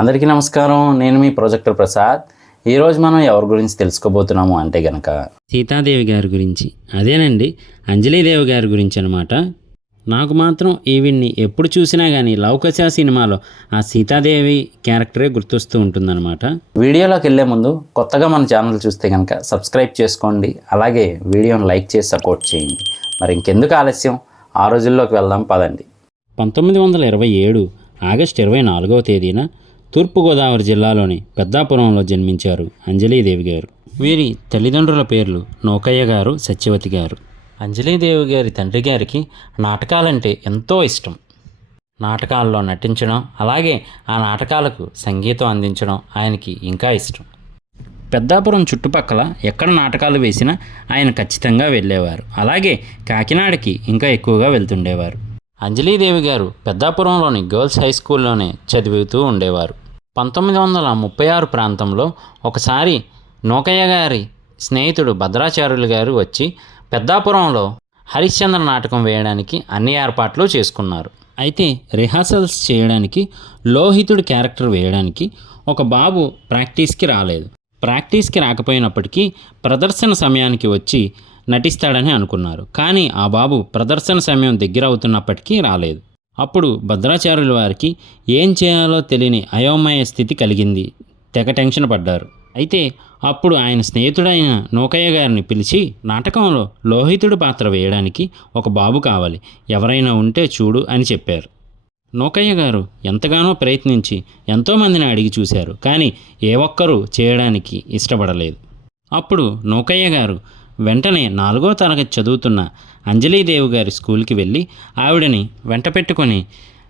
అందరికీ నమస్కారం. నేను మీ ప్రొజెక్టర్ ప్రసాద్. ఈరోజు మనం ఎవరి గురించి తెలుసుకోబోతున్నాము అంటే గనక సీతాదేవి గారి గురించి. అదేనండి అంజలీదేవి గారి గురించి అనమాట నాకు మాత్రం ఈవిడ్ని ఎప్పుడు చూసినా కానీ లౌకశ సినిమాలో ఆ సీతాదేవి క్యారెక్టరే గుర్తొస్తూ ఉంటుందన్నమాట. వీడియోలోకి వెళ్ళే ముందు కొత్తగా మన ఛానల్ చూస్తే కనుక సబ్స్క్రైబ్ చేసుకోండి. అలాగే వీడియోని లైక్ చేసి సపోర్ట్ చేయండి. మరి ఇంకెందుకు ఆలస్యం? ఆ రోజుల్లోకి వెళ్దాం పదండి. పంతొమ్మిది వందల ఇరవై ఏడు ఆగస్టు ఇరవై నాలుగవ తేదీన తూర్పుగోదావరి జిల్లాలోని పెద్దాపురంలో జన్మించారు అంజలీదేవి గారు. వీరి తల్లిదండ్రుల పేర్లు నౌకయ్య గారు సత్యవతి గారు. అంజలీదేవి గారి తండ్రి గారికి నాటకాలంటే ఎంతో ఇష్టం. నాటకాల్లో నటించడం అలాగే ఆ నాటకాలకు సంగీతం అందించడం ఆయనకి ఇంకా ఇష్టం. పెద్దాపురం చుట్టుపక్కల ఎక్కడ నాటకాలు వేసినా ఆయన ఖచ్చితంగా వెళ్ళేవారు. అలాగే కాకినాడకి ఇంకా ఎక్కువగా వెళ్తుండేవారు. అంజలీదేవి గారు పెద్దాపురంలోని గర్ల్స్ హై స్కూల్లోనే చదువుతూ ఉండేవారు. పంతొమ్మిది వందల ముప్పై ఆరు ప్రాంతంలో ఒకసారి నూకయ్య గారి స్నేహితుడు భద్రాచార్యులు గారు వచ్చి పెద్దాపురంలో హరిశ్చంద్ర నాటకం వేయడానికి అన్ని ఏర్పాట్లు చేసుకున్నారు. అయితే రిహార్సల్స్ చేయడానికి లోహితుడి క్యారెక్టర్ వేయడానికి ఒక బాబు ప్రాక్టీస్కి రాలేదు. ప్రాక్టీస్కి రాకపోయినప్పటికీ ప్రదర్శన సమయానికి వచ్చి నటిస్తాడని అనుకున్నారు. కానీ ఆ బాబు ప్రదర్శన సమయం దగ్గర అవుతున్నప్పటికీ రాలేదు. అప్పుడు భద్రాచార్యుల వారికి ఏం చేయాలో తెలియని అయోమయ స్థితి కలిగింది. తెగ టెన్షన్ పడ్డారు. అయితే అప్పుడు ఆయన స్నేహితుడైన నూకయ్య గారిని పిలిచి నాటకంలో లోహితుడు పాత్ర వేయడానికి ఒక బాబు కావాలి. ఎవరైనా ఉంటే చూడు అని చెప్పారు. నూకయ్య గారు ఎంతగానో ప్రయత్నించి ఎంతోమందిని అడిగి చూశారు. కానీ ఏ ఒక్కరూ చేయడానికి ఇష్టపడలేదు. అప్పుడు నూకయ్య గారు వెంటనే నాలుగో తరగతి చదువుతున్న అంజలీదేవి గారి స్కూల్కి వెళ్ళి ఆవిడని వెంట పెట్టుకొని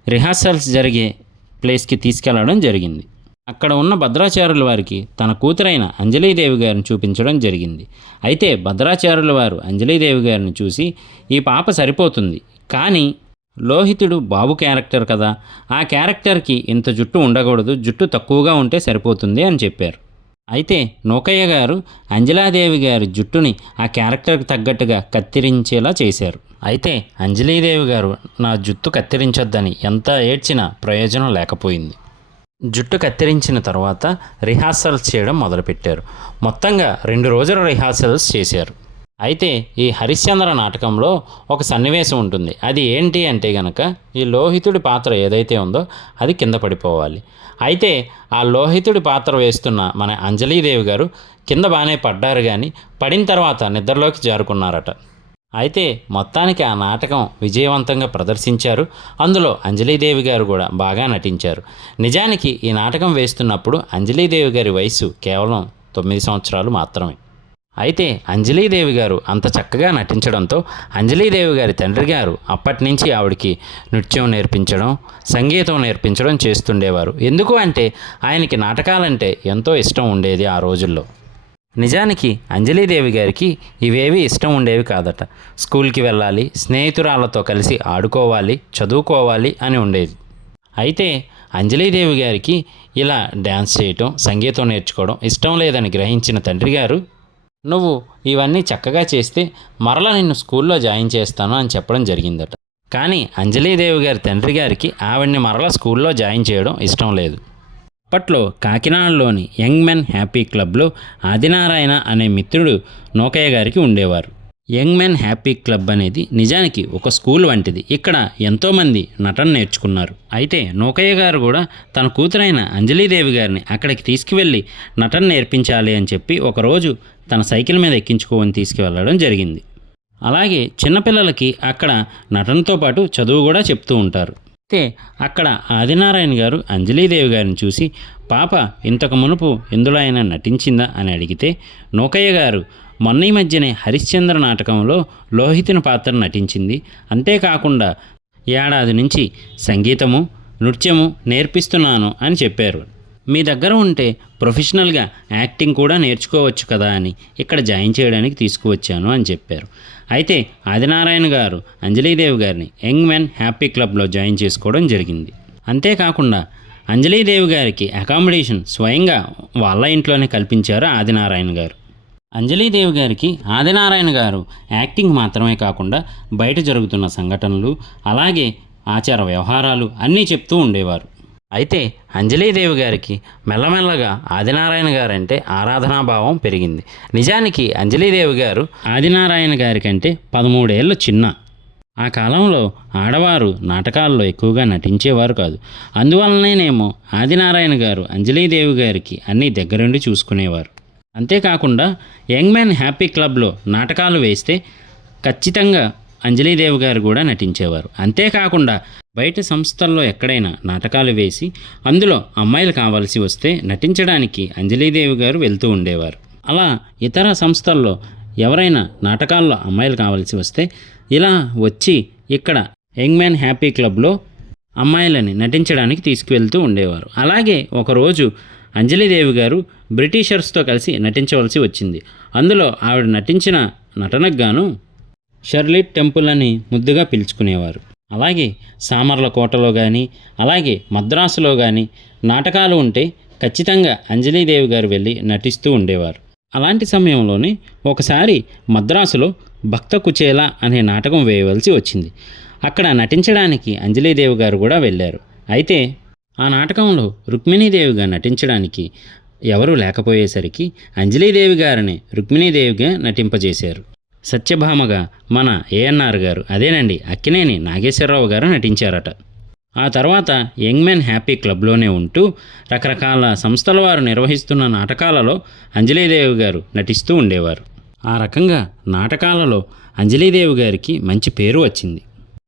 రిహార్సల్స్ జరిగే ప్లేస్కి తీసుకెళ్ళడం జరిగింది. అక్కడ ఉన్న భద్రాచార్యుల వారికి తన కూతురైన అంజలీదేవి గారిని చూపించడం జరిగింది. అయితే భద్రాచార్యుల వారు అంజలీదేవి గారిని చూసి ఈ పాప సరిపోతుంది. కానీ లోహితుడు బాబు క్యారెక్టర్ కదా. ఆ క్యారెక్టర్కి ఇంత జుట్టు ఉండకూడదు. జుట్టు తక్కువగా ఉంటే సరిపోతుంది అని చెప్పారు. అయితే నూకయ్య గారు అంజలాదేవి గారి జుట్టుని ఆ క్యారెక్టర్కి తగ్గట్టుగా కత్తిరించేలా చేశారు. అయితే అంజలీదేవి గారు నా జుట్టు కత్తిరించొద్దని ఎంత ఏడ్చినా ప్రయోజనం లేకపోయింది. జుట్టు కత్తిరించిన తర్వాత రిహార్సల్స్ చేయడం మొదలుపెట్టారు. మొత్తంగా రెండు రోజుల రిహార్సల్స్ చేశారు. అయితే ఈ హరిశ్చంద్ర నాటకంలో ఒక సన్నివేశం ఉంటుంది. అది ఏంటి అంటే గనక ఈ లోహితుడి పాత్ర ఏదైతే ఉందో అది కింద పడిపోవాలి. అయితే ఆ లోహితుడి పాత్ర వేస్తున్న మన అంజలీదేవి గారు కింద బాగానే పడ్డారు కానీ పడిన తర్వాత నిద్రలోకి జారుకున్నారట. అయితే మొత్తానికి ఆ నాటకం విజయవంతంగా ప్రదర్శించారు. అందులో అంజలీదేవి గారు కూడా బాగా నటించారు. నిజానికి ఈ నాటకం వేస్తున్నప్పుడు అంజలీదేవి గారి వయసు కేవలం తొమ్మిది సంవత్సరాలు మాత్రమే. అయితే అంజలీదేవి గారు అంత చక్కగా నటించడంతో అంజలీదేవి గారి తండ్రి గారు అప్పటి నుంచి ఆవిడకి నృత్యం నేర్పించడం సంగీతం నేర్పించడం చేస్తుండేవారు. ఎందుకు అంటే ఆయనకి నాటకాలంటే ఎంతో ఇష్టం ఉండేది ఆ రోజుల్లో. నిజానికి అంజలీదేవి గారికి ఇవేవి ఇష్టం ఉండేవి కాదట. స్కూల్కి వెళ్ళాలి స్నేహితురాలతో కలిసి ఆడుకోవాలి చదువుకోవాలి అని ఉండేది. అయితే అంజలీదేవి గారికి ఇలా డ్యాన్స్ చేయటం సంగీతం నేర్చుకోవడం ఇష్టం లేదని గ్రహించిన తండ్రి గారు నువ్వు ఇవన్నీ చక్కగా చేస్తే మరలా నిన్ను స్కూల్లో జాయిన్ చేస్తాను అని చెప్పడం జరిగిందట. కానీ అంజలీదేవి గారి తండ్రి గారికి ఆవిడ్ని మరలా స్కూల్లో జాయిన్ చేయడం ఇష్టం లేదు. అప్పట్లో కాకినాడలోని యంగ్ మెన్ హ్యాపీ క్లబ్లో ఆదినారాయణ అనే మిత్రుడు నోకయ్య గారికి ఉండేవారు. యంగ్ మెన్ హ్యాపీ క్లబ్ అనేది నిజానికి ఒక స్కూల్ వంటిది. ఇక్కడ ఎంతోమంది నటన నేర్చుకున్నారు. అయితే నోకయ్య గారు కూడా తన కూతురైన అంజలీదేవి గారిని అక్కడికి తీసుకువెళ్ళి నటన నేర్పించాలి అని చెప్పి ఒకరోజు తన సైకిల్ మీద ఎక్కించుకోవని తీసుకువెళ్ళడం జరిగింది. అలాగే చిన్నపిల్లలకి అక్కడ నటనతో పాటు చదువు కూడా చెప్తూ ఉంటారు. అయితే అక్కడ ఆదినారాయణ గారు అంజలీదేవి గారిని చూసి పాప ఇంతకు మునుపు ఎందులో అయినా నటించిందా? అని అడిగితే నూకయ్య గారు మొన్న ఈ మధ్యనే హరిశ్చంద్ర నాటకంలో లోహితుని పాత్ర నటించింది. అంతేకాకుండా ఏడాది నుంచి సంగీతము నృత్యము నేర్పిస్తున్నాను అని చెప్పారు. మీ దగ్గర ఉంటే ప్రొఫెషనల్గా యాక్టింగ్ కూడా నేర్చుకోవచ్చు కదా అని ఇక్కడ జాయిన్ చేయడానికి తీసుకువచ్చాను అని చెప్పారు. అయితే ఆదినారాయణ గారు అంజలీదేవి గారిని యంగ్ మెన్ హ్యాపీ క్లబ్లో జాయిన్ చేసుకోవడం జరిగింది. అంతేకాకుండా అంజలీదేవి గారికి అకామిడేషన్ స్వయంగా వాళ్ళ ఇంట్లోనే కల్పించారు ఆదినారాయణ గారు. అంజలీదేవి గారికి ఆదినారాయణ గారు యాక్టింగ్ మాత్రమే కాకుండా బయట జరుగుతున్న సంఘటనలు అలాగే ఆచార వ్యవహారాలు అన్నీ చెప్తూ ఉండేవారు. అయితే అంజలీదేవి గారికి మెల్లమెల్లగా ఆదినారాయణ గారంటే ఆరాధనాభావం పెరిగింది. నిజానికి అంజలీదేవి గారు ఆదినారాయణ గారి కంటే పదమూడేళ్ళు చిన్న. ఆ కాలంలో ఆడవారు నాటకాల్లో ఎక్కువగా నటించేవారు కాదు. అందువలనేనేమో ఆదినారాయణ గారు అంజలీదేవి గారికి అన్నీ దగ్గరుండి చూసుకునేవారు. అంతేకాకుండా యంగ్ మ్యాన్ హ్యాపీ క్లబ్లో నాటకాలు వేస్తే ఖచ్చితంగా అంజలీదేవి గారు కూడా నటించేవారు. అంతేకాకుండా బయట సంస్థల్లో ఎక్కడైనా నాటకాలు వేసి అందులో అమ్మాయిలు కావాల్సి వస్తే నటించడానికి అంజలీదేవి గారు వెళ్తూ ఉండేవారు. అలా ఇతర సంస్థల్లో ఎవరైనా నాటకాల్లో అమ్మాయిలు కావాల్సి వస్తే ఇలా వచ్చి ఇక్కడ యంగ్ మ్యాన్ హ్యాపీ క్లబ్లో అమ్మాయిలని నటించడానికి తీసుకువెళ్తూ ఉండేవారు. అలాగే ఒకరోజు అంజలిదేవి గారు బ్రిటిషర్స్తో కలిసి నటించవలసి వచ్చింది. అందులో ఆవిడ నటించిన నటనకు గాను షర్లిట్ టెంపుల్ అని ముద్దుగా పిలుచుకునేవారు. అలాగే సామర్ల కోటలో కానీ అలాగే మద్రాసులో కానీ నాటకాలు ఉంటే ఖచ్చితంగా అంజలీదేవి గారు వెళ్ళి నటిస్తూ ఉండేవారు. అలాంటి సమయంలోనే ఒకసారి మద్రాసులో భక్త కుచేల అనే నాటకం వేయవలసి వచ్చింది. అక్కడ నటించడానికి అంజలీదేవి గారు కూడా వెళ్ళారు. అయితే ఆ నాటకంలో రుక్మిణీదేవిగా నటించడానికి ఎవరూ లేకపోయేసరికి అంజలీదేవి గారిని రుక్మిణీదేవిగా నటింపజేశారు. సత్యభామగా మన ఏఎన్ఆర్ గారు అదేనండి అక్కినేని నాగేశ్వరరావు గారు నటించారట. ఆ తర్వాత యంగ్ మెన్ హ్యాపీ క్లబ్లోనే ఉంటూ రకరకాల సంస్థల వారు నిర్వహిస్తున్న నాటకాలలో అంజలీదేవి గారు నటిస్తూ ఉండేవారు. ఆ రకంగా నాటకాలలో అంజలీదేవి గారికి మంచి పేరు వచ్చింది.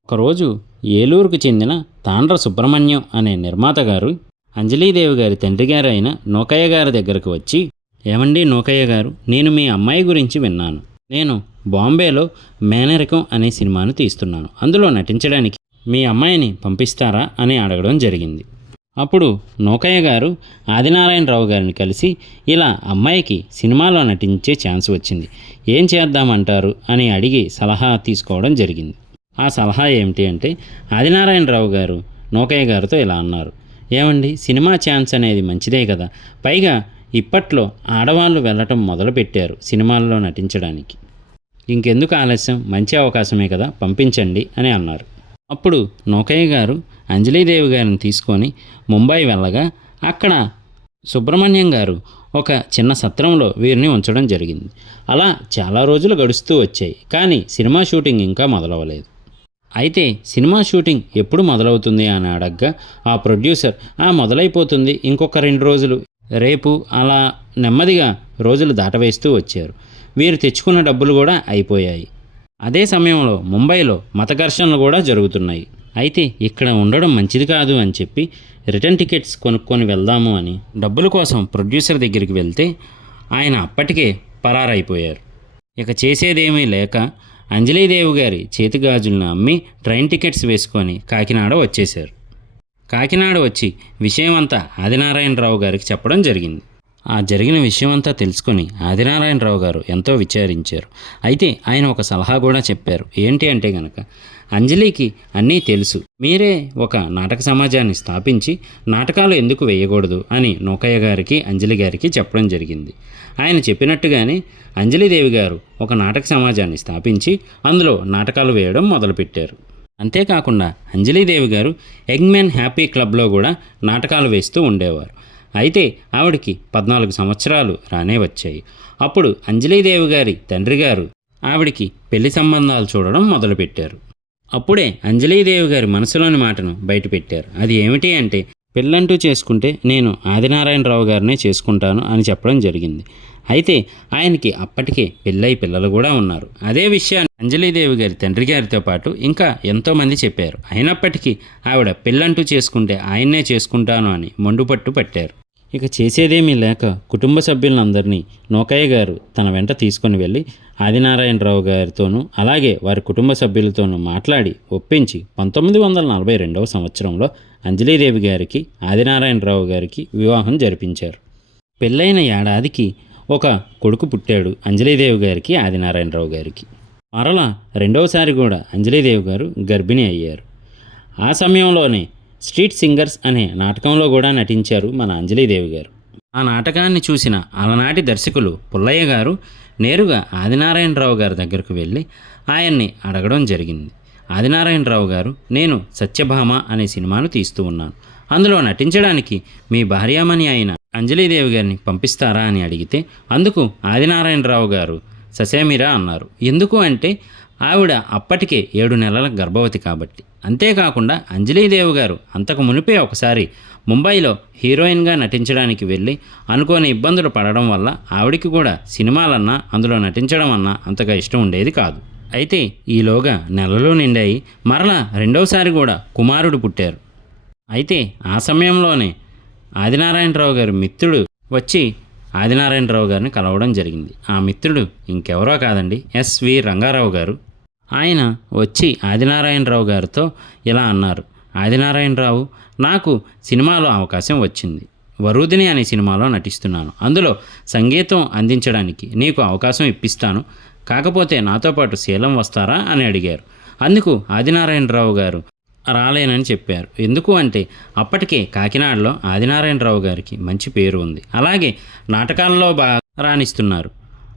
ఒకరోజు ఏలూరుకు చెందిన తాండ్ర సుబ్రహ్మణ్యం అనే నిర్మాత గారు అంజలీదేవి గారి తండ్రి గారు అయిన నూకయ్య గారి దగ్గరకు వచ్చి ఏమండి నూకయ్య గారు నేను మీ అమ్మాయి గురించి విన్నాను. నేను బాంబేలో మేనరికం అనే సినిమాను తీస్తున్నాను. అందులో నటించడానికి మీ అమ్మాయిని పంపిస్తారా? అని అడగడం జరిగింది. అప్పుడు నూకయ్య గారు ఆదినారాయణరావు గారిని కలిసి ఇలా అమ్మాయికి సినిమాలో నటించే ఛాన్స్ వచ్చింది. ఏం చేద్దామంటారు? అని అడిగి సలహా తీసుకోవడం జరిగింది. ఆ సలహా ఏమిటి అంటే ఆదినారాయణరావు గారు నూకయ్య గారితో ఇలా అన్నారు. ఏమండి సినిమా ఛాన్స్ అనేది మంచిదే కదా. పైగా ఇప్పట్లో ఆడవాళ్ళు వెళ్ళటం మొదలుపెట్టారు సినిమాల్లో నటించడానికి. ఇంకెందుకు ఆలస్యం? మంచి అవకాశమే కదా పంపించండి అని అన్నారు. అప్పుడు నూకయ్య గారు అంజలీదేవి గారిని తీసుకొని ముంబై వెళ్ళగా అక్కడ సుబ్రహ్మణ్యం గారు ఒక చిన్న సత్రంలో వీరిని ఉంచడం జరిగింది. అలా చాలా రోజులు గడుస్తూ వచ్చాయి. కానీ సినిమా షూటింగ్ ఇంకా మొదలవ్వలేదు అయితే సినిమా షూటింగ్ ఎప్పుడు మొదలవుతుంది అని అడగ్గా ఆ ప్రొడ్యూసర్ ఆ మొదలైపోతుంది ఇంకొక రెండు రోజులు. రేపు అలా నెమ్మదిగా రోజులు దాటవేస్తూ వచ్చారు. వీరు తెచ్చుకున్న డబ్బులు కూడా అయిపోయాయి. అదే సమయంలో ముంబైలో మత ఘర్షణలు కూడా జరుగుతున్నాయి. అయితే ఇక్కడ ఉండడం మంచిది కాదు అని చెప్పి రిటర్న్ టికెట్స్ కొనుక్కొని వెళ్దాము అని డబ్బుల కోసం ప్రొడ్యూసర్ దగ్గరికి వెళ్తే ఆయన అప్పటికే పరారైపోయారు. ఇక చేసేదేమీ లేక అంజలీదేవి గారి చేతిగాజులను అమ్మి ట్రైన్ టికెట్స్ వేసుకొని కాకినాడ వచ్చేశారు. కాకినాడ వచ్చి విషయమంతా ఆదినారాయణరావు గారికి చెప్పడం జరిగింది. ఆ జరిగిన విషయమంతా తెలుసుకొని ఆదినారాయణరావు గారు ఎంతో విచారించారు. అయితే ఆయన ఒక సలహా కూడా చెప్పారు. ఏంటి అంటే గనక అంజలికి అన్నీ తెలుసు. మీరే ఒక నాటక సమాజాన్ని స్థాపించి నాటకాలు ఎందుకు వేయకూడదు అని నూకయ్య గారికి అంజలి గారికి చెప్పడం జరిగింది. ఆయన చెప్పినట్టుగానే అంజలిదేవి గారు ఒక నాటక సమాజాన్ని స్థాపించి అందులో నాటకాలు వేయడం మొదలుపెట్టారు. అంతేకాకుండా అంజలిదేవి గారు యంగ్ మెన్ హ్యాపీ క్లబ్లో కూడా నాటకాలు వేస్తూ ఉండేవారు. అయితే ఆవిడకి పద్నాలుగు సంవత్సరాలు రానే వచ్చాయి. అప్పుడు అంజలీదేవి గారి తండ్రి గారు ఆవిడికి పెళ్ళి సంబంధాలు చూడడం మొదలుపెట్టారు. అప్పుడే అంజలీదేవి గారి మనసులోని మాటను బయటపెట్టారు. అది ఏమిటి అంటే పెళ్ళంటూ చేసుకుంటే నేను ఆదినారాయణరావు గారినే చేసుకుంటాను అని చెప్పడం జరిగింది. అయితే ఆయనకి అప్పటికే పెళ్ళై పిల్లలు కూడా ఉన్నారు. అదే విషయాన్ని అంజలీదేవి గారి తండ్రి గారితో పాటు ఇంకా ఎంతోమంది చెప్పారు. అయినప్పటికీ ఆవిడ పెళ్ళంటూ చేసుకుంటే ఆయన్నే చేసుకుంటాను అని మొండుపట్టు పట్టారు. ఇక చేసేదేమీ లేక కుటుంబ సభ్యులందరినీ నోకయ్య గారు తన వెంట తీసుకొని వెళ్ళి ఆదినారాయణరావు గారితోనూ అలాగే వారి కుటుంబ సభ్యులతోనూ మాట్లాడి ఒప్పించి పంతొమ్మిది వందల నలభై రెండవ సంవత్సరంలో అంజలీదేవి గారికి ఆదినారాయణరావు గారికి వివాహం జరిపించారు. పెళ్ళైన ఏడాదికి ఒక కొడుకు పుట్టాడు అంజలీదేవి గారికి ఆదినారాయణరావు గారికి. మరలా రెండవసారి కూడా అంజలీదేవి గారు గర్భిణి అయ్యారు. ఆ సమయంలోనే స్ట్రీట్ సింగర్స్ అనే నాటకంలో కూడా నటించారు మన అంజలీదేవి గారు. ఆ నాటకాన్ని చూసిన అలనాటి దర్శకులు పుల్లయ్య గారు నేరుగా ఆదినారాయణరావు గారి దగ్గరకు వెళ్ళి ఆయన్ని అడగడం జరిగింది. ఆదినారాయణరావు గారు నేను సత్యభామ అనే సినిమాను తీస్తూ ఉన్నాను. అందులో నటించడానికి మీ భార్యామణి అయిన అంజలీదేవి గారిని పంపిస్తారా? అని అడిగితే అందుకు ఆదినారాయణరావు గారు ససేమిరా? అన్నారు. ఎందుకు అంటే ఆవిడ అప్పటికే ఏడు నెలల గర్భవతి కాబట్టి. అంతేకాకుండా అంజలీదేవి గారు అంతకు మునిపే ఒకసారి ముంబైలో హీరోయిన్గా నటించడానికి వెళ్ళి అనుకోని ఇబ్బందులు పడడం వల్ల ఆవిడికి కూడా సినిమాలన్నా అందులో నటించడం అన్నా అంతగా ఇష్టం ఉండేది కాదు. అయితే ఈలోగా నెలలు నిండాయి. మరలా రెండవసారి కూడా కుమారుడు పుట్టారు. అయితే ఆ సమయంలోనే ఆదినారాయణరావు గారి మిత్రుడు వచ్చి ఆదినారాయణరావు గారిని కలవడం జరిగింది. ఆ మిత్రుడు ఇంకెవరో కాదండి ఎస్వి రంగారావు గారు. ఆయన వచ్చి ఆదినారాయణరావు గారితో ఇలా అన్నారు ఆదినారాయణరావు నాకు సినిమాలో అవకాశం వచ్చింది. వరుదిని అనే సినిమాలో నటిస్తున్నాను. అందులో సంగీతం అందించడానికి నీకు అవకాశం ఇప్పిస్తాను. కాకపోతే నాతో పాటు శీలం వస్తారా? అని అడిగారు. అందుకు ఆదినారాయణరావు గారు రాలేనని చెప్పారు. ఎందుకు అంటే అప్పటికే కాకినాడలో ఆదినారాయణరావు గారికి మంచి పేరు ఉంది. అలాగే నాటకాల్లో బాగా రాణిస్తున్నారు.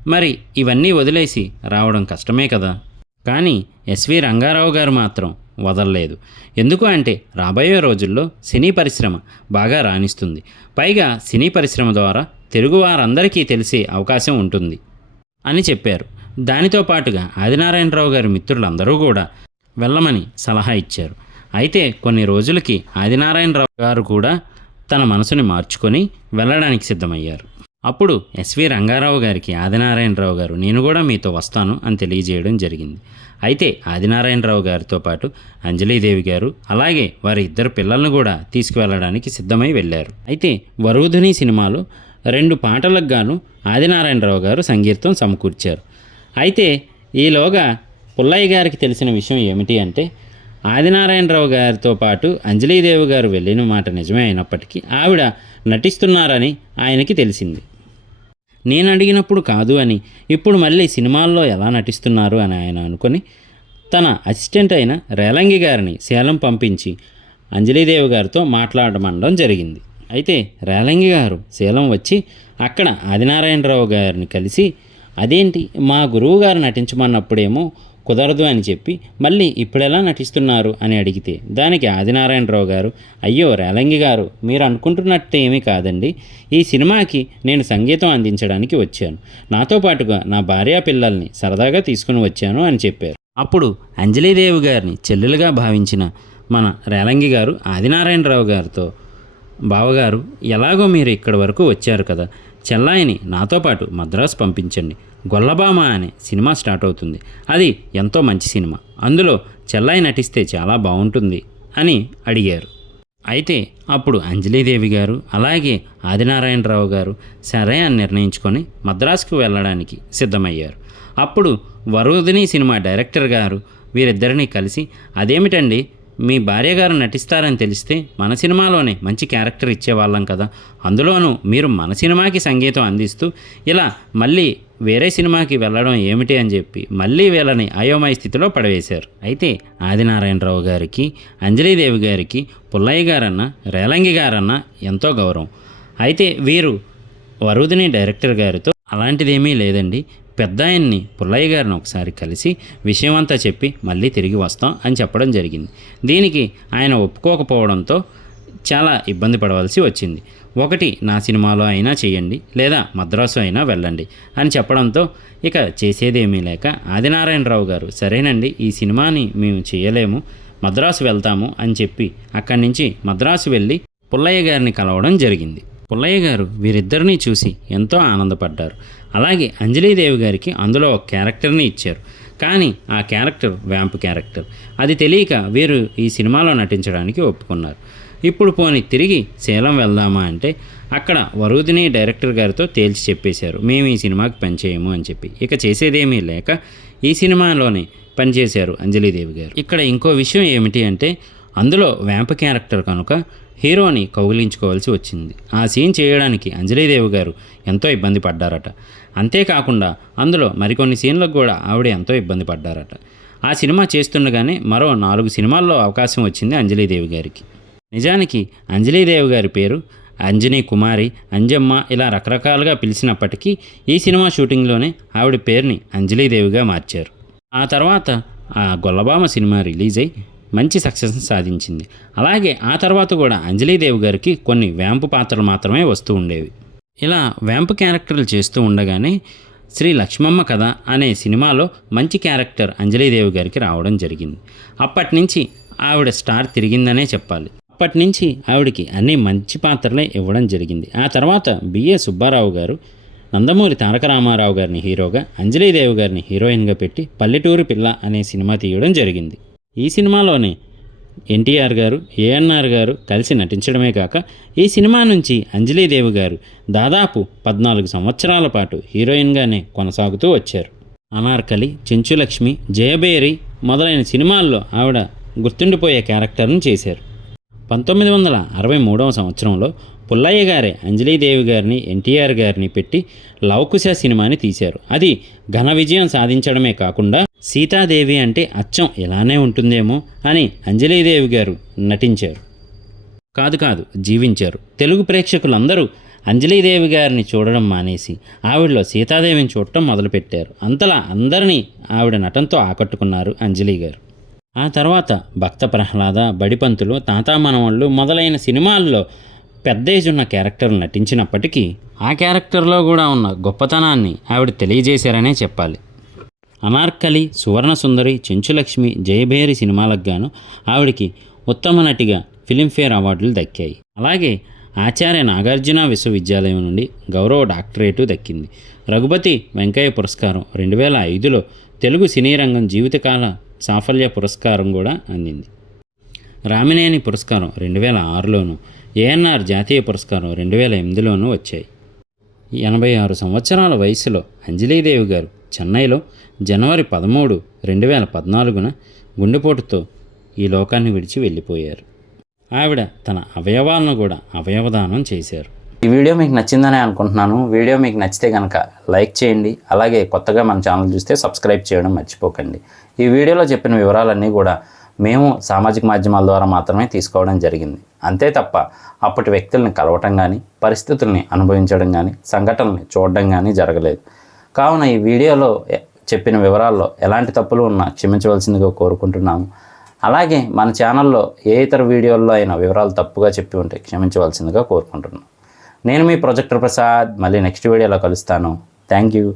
మరి ఇవన్నీ వదిలేసి రావడం కష్టమే కదా? కానీ ఎస్వి రంగారావు గారు మాత్రం వదలలేదు. ఎందుకు అంటే రాబోయే రోజుల్లో సినీ పరిశ్రమ బాగా రాణిస్తుంది. పైగా సినీ పరిశ్రమ ద్వారా తెలుగు వారందరికీ తెలిసే అవకాశం ఉంటుంది అని చెప్పారు. దానితో పాటుగా ఆదినారాయణరావు గారి మిత్రులందరూ కూడా వెళ్ళమని సలహా ఇచ్చారు. అయితే కొన్ని రోజులకి ఆదినారాయణరావు గారు కూడా తన మనసుని మార్చుకొని వెళ్ళడానికి సిద్ధమయ్యారు. అప్పుడు ఎస్వి రంగారావు గారికి ఆదినారాయణరావు గారు నేను కూడా మీతో వస్తాను అని తెలియజేయడం జరిగింది. అయితే ఆదినారాయణరావు గారితో పాటు అంజలీదేవి గారు అలాగే వారి ఇద్దరు పిల్లలను కూడా తీసుకువెళ్ళడానికి సిద్ధమై వెళ్ళారు. అయితే వరుధుని సినిమాలో రెండు పాటలకు గాను ఆదినారాయణరావు గారు సంగీతం సమకూర్చారు. అయితే ఈలోగా పుల్లయ్య గారికి తెలిసిన విషయం ఏమిటి అంటే ఆదినారాయణరావు గారితో పాటు అంజలీదేవి గారు వెళ్ళిన మాట నిజమే అయినప్పటికీ ఆవిడ నటిస్తున్నారని ఆయనకి తెలిసింది. నేను అడిగినప్పుడు కాదు అని. ఇప్పుడు మళ్ళీ సినిమాల్లో ఎలా నటిస్తున్నారు అని ఆయన అనుకొని తన అసిస్టెంట్ అయిన రేలంగి గారిని సేలం పంపించి అంజలీదేవి గారితో మాట్లాడమండడం జరిగింది. అయితే రేలంగి గారు సేలం వచ్చి అక్కడ ఆదినారాయణరావు గారిని కలిసి అదేంటి మా గురువు గారు నటించమన్నప్పుడేమో కుదరదు అని చెప్పి మళ్ళీ ఇప్పుడెలా నటిస్తున్నారు అని అడిగితే దానికి ఆదినారాయణరావు గారు అయ్యో రేలంగి గారు మీరు అనుకుంటున్నట్టు ఏమీ కాదండి. ఈ సినిమాకి నేను సంగీతం అందించడానికి వచ్చాను. నాతో పాటుగా నా భార్యా పిల్లల్ని సరదాగా తీసుకుని వచ్చాను అని చెప్పారు. అప్పుడు అంజలీదేవి గారిని చెల్లెలుగా భావించిన మన రేలంగి గారు ఆదినారాయణరావు గారితో బావగారు ఎలాగో మీరు ఇక్కడి వరకు వచ్చారు కదా చెల్లాయిని నాతో పాటు మద్రాసు పంపించండి. గొల్లబామ అనే సినిమా స్టార్ట్ అవుతుంది. అది ఎంతో మంచి సినిమా. అందులో చెల్లాయి నటిస్తే చాలా బాగుంటుంది అని అడిగారు. అయితే అప్పుడు అంజలీదేవి గారు అలాగే ఆదినారాయణరావు గారు సరే అని నిర్ణయించుకొని మద్రాసుకు వెళ్ళడానికి సిద్ధమయ్యారు. అప్పుడు వరుదిని సినిమా డైరెక్టర్ గారు వీరిద్దరిని కలిసి అదేమిటండి? మీ భార్య గారు నటిస్తారని తెలిస్తే మన సినిమాలోనే మంచి క్యారెక్టర్ ఇచ్చేవాళ్ళం కదా. అందులోనూ మీరు మన సినిమాకి సంగీతం అందిస్తూ ఇలా మళ్ళీ వేరే సినిమాకి వెళ్ళడం ఏమిటి అని చెప్పి మళ్ళీ వీళ్ళని అయోమయ స్థితిలో పడవేశారు. అయితే ఆదినారాయణరావు గారికి అంజలీదేవి గారికి పుల్లయ్య గారన్న రేలంగి గారన్న ఎంతో గౌరవం. అయితే వీరు వరుదిని డైరెక్టర్ గారితో అలాంటిదేమీ లేదండి. పెద్ద ఆయన్ని పుల్లయ్య గారిని ఒకసారి కలిసి విషయమంతా చెప్పి మళ్ళీ తిరిగి వస్తాం అని చెప్పడం జరిగింది. దీనికి ఆయన ఒప్పుకోకపోవడంతో చాలా ఇబ్బంది పడవలసి వచ్చింది. ఒకటి నా సినిమాలో అయినా చేయండి లేదా మద్రాసు అయినా వెళ్ళండి అని చెప్పడంతో ఇక చేసేదేమీ లేక ఆదినారాయణరావు గారు సరేనండి ఈ సినిమాని మేము చేయలేము మద్రాసు వెళ్తాము అని చెప్పి అక్కడి నుంచి మద్రాసు వెళ్ళి పుల్లయ్య గారిని కలవడం జరిగింది. పుల్లయ్య గారు వీరిద్దరిని చూసి ఎంతో ఆనందపడ్డారు. అలాగే అంజలీదేవి గారికి అందులో ఒక క్యారెక్టర్ని ఇచ్చారు. కానీ ఆ క్యారెక్టర్ వ్యాంప్ క్యారెక్టర్. అది తెలియక వీరు ఈ సినిమాలో నటించడానికి ఒప్పుకున్నారు. ఇప్పుడు పోని తిరిగి సేలం వెళ్దామా అంటే అక్కడ వరుదిని డైరెక్టర్ గారితో తేల్చి చెప్పేశారు. మేము ఈ సినిమాకి పనిచేయము అని చెప్పి. ఇక చేసేదేమీ లేక ఈ సినిమాలోనే పనిచేశారు అంజలీదేవి గారు. ఇక్కడ ఇంకో విషయం ఏమిటి అంటే అందులో వ్యాంప క్యారెక్టర్ కనుక హీరోని కౌగిలించుకోవాల్సి వచ్చింది. ఆ సీన్ చేయడానికి అంజలీదేవి గారు ఎంతో ఇబ్బంది పడ్డారట. అంతేకాకుండా అందులో మరికొన్ని సీన్లకు కూడా ఆవిడ ఎంతో ఇబ్బంది పడ్డారట. ఆ సినిమా చేస్తుండగానే మరో నాలుగు సినిమాల్లో అవకాశం వచ్చింది అంజలీదేవి గారికి. నిజానికి అంజలీదేవి గారి పేరు అంజనీ కుమారి అంజమ్మ ఇలా రకరకాలుగా పిలిచినప్పటికీ ఈ సినిమా షూటింగ్లోనే ఆవిడ పేరుని అంజలీదేవిగా మార్చారు. ఆ తర్వాత ఆ గొల్లబామ సినిమా రిలీజ్ అయి మంచి సక్సెస్ సాధించింది. అలాగే ఆ తర్వాత కూడా అంజలీదేవి గారికి కొన్ని వేంపు పాత్రలు మాత్రమే వస్తూ ఉండేవి. ఇలా వేంపు క్యారెక్టర్లు చేస్తూ ఉండగానే శ్రీ లక్ష్మమ్మ కథ అనే సినిమాలో మంచి క్యారెక్టర్ అంజలీదేవి గారికి రావడం జరిగింది. అప్పటి నుంచి ఆవిడ స్టార్ తిరిగిందనే చెప్పాలి. అప్పటి నుంచి ఆవిడకి అన్ని మంచి పాత్రలే ఇవ్వడం జరిగింది. ఆ తర్వాత బిఏ సుబ్బారావు గారు నందమూరి తారక రామారావు గారిని హీరోగా అంజలీదేవి గారిని హీరోయిన్గా పెట్టి పల్లెటూరు పిల్ల అనే సినిమా తీయడం జరిగింది. ఈ సినిమాలోనే ఎన్టీఆర్ గారు ఏఎన్ఆర్ గారు కలిసి నటించడమే కాక ఈ సినిమా నుంచి అంజలీదేవి గారు దాదాపు పద్నాలుగు సంవత్సరాల పాటు హీరోయిన్గానే కొనసాగుతూ వచ్చారు. అనార్కలి చెంచులక్ష్మి జయబేరి మొదలైన సినిమాల్లో ఆవిడ గుర్తుండిపోయే క్యారెక్టర్ను చేశారు. పంతొమ్మిది వందల అరవై మూడవ సంవత్సరంలో పుల్లయ్య గారే అంజలీదేవి గారిని ఎన్టీఆర్ గారిని పెట్టి లవకుశ సినిమాని తీశారు. అది ఘన విజయం సాధించడమే కాకుండా సీతాదేవి అంటే అచ్చం ఇలానే ఉంటుందేమో అని అంజలీదేవి గారు నటించారు. కాదు కాదు జీవించారు. తెలుగు ప్రేక్షకులందరూ అంజలీదేవి గారిని చూడడం మానేసి ఆవిడలో సీతాదేవిని చూడటం మొదలుపెట్టారు. అంతలా అందరినీ ఆవిడ నటనతో ఆకట్టుకున్నారు అంజలి గారు. ఆ తర్వాత భక్త ప్రహ్లాద బడిపంతులు తాతా మనవళ్ళు మొదలైన సినిమాల్లో పెద్ద ఏజ్ ఉన్న నటించినప్పటికీ ఆ క్యారెక్టర్లో కూడా ఉన్న గొప్పతనాన్ని ఆవిడ తెలియజేశారనే చెప్పాలి. అనార్కలి సువర్ణ సుందరి చెంచులక్ష్మి జయభేరి సినిమాలకు గాను ఆవిడకి ఉత్తమ నటిగా ఫిలింఫేర్ అవార్డులు దక్కాయి. అలాగే ఆచార్య నాగార్జున విశ్వవిద్యాలయం నుండి గౌరవ డాక్టరేటు దక్కింది. రఘుపతి వెంకయ్య పురస్కారం రెండు వేల ఐదులో తెలుగు సినీ రంగం జీవితకాల సాఫల్య పురస్కారం కూడా అందింది. రామినేని పురస్కారం రెండు వేల ఆరులోను ఏఎన్ఆర్ జాతీయ పురస్కారం రెండు వేల ఎనిమిదిలోనూ వచ్చాయి. ఎనభై ఆరు సంవత్సరాల వయసులో అంజలీదేవి గారు చెన్నైలో జనవరి పదమూడు రెండు వేల పద్నాలుగున గుండెపోటుతో ఈ లోకాన్ని విడిచి వెళ్ళిపోయారు. ఆవిడ తన అవయవాలను కూడా అవయవదానం చేశారు. ఈ వీడియో మీకు నచ్చిందని అనుకుంటున్నాను. వీడియో మీకు నచ్చితే కనుక లైక్ చేయండి. అలాగే కొత్తగా మన ఛానల్ చూస్తే సబ్స్క్రైబ్ చేయడం మర్చిపోకండి. ఈ వీడియోలో చెప్పిన వివరాలన్నీ కూడా మేము సామాజిక మాధ్యమాల ద్వారా మాత్రమే తీసుకోవడం జరిగింది. అంతే తప్ప అప్పటి వ్యక్తుల్ని కలవటం కానీ పరిస్థితుల్ని అనుభవించడం కానీ సంఘటనల్ని చూడడం కానీ జరగలేదు. కావున ఈ వీడియోలో చెప్పిన వివరాల్లో ఎలాంటి తప్పులు ఉన్నా క్షమించవలసిందిగా కోరుకుంటున్నాము. అలాగే మన ఛానల్లో ఏ ఇతర వీడియోల్లో అయినా వివరాలు తప్పుగా చెప్పి ఉంటే క్షమించవలసిందిగా కోరుకుంటున్నాను నేను మీ ప్రొజెక్టర్ ప్రసాద్. మళ్ళీ నెక్స్ట్ వీడియోలో కలుస్తాను. Thank you.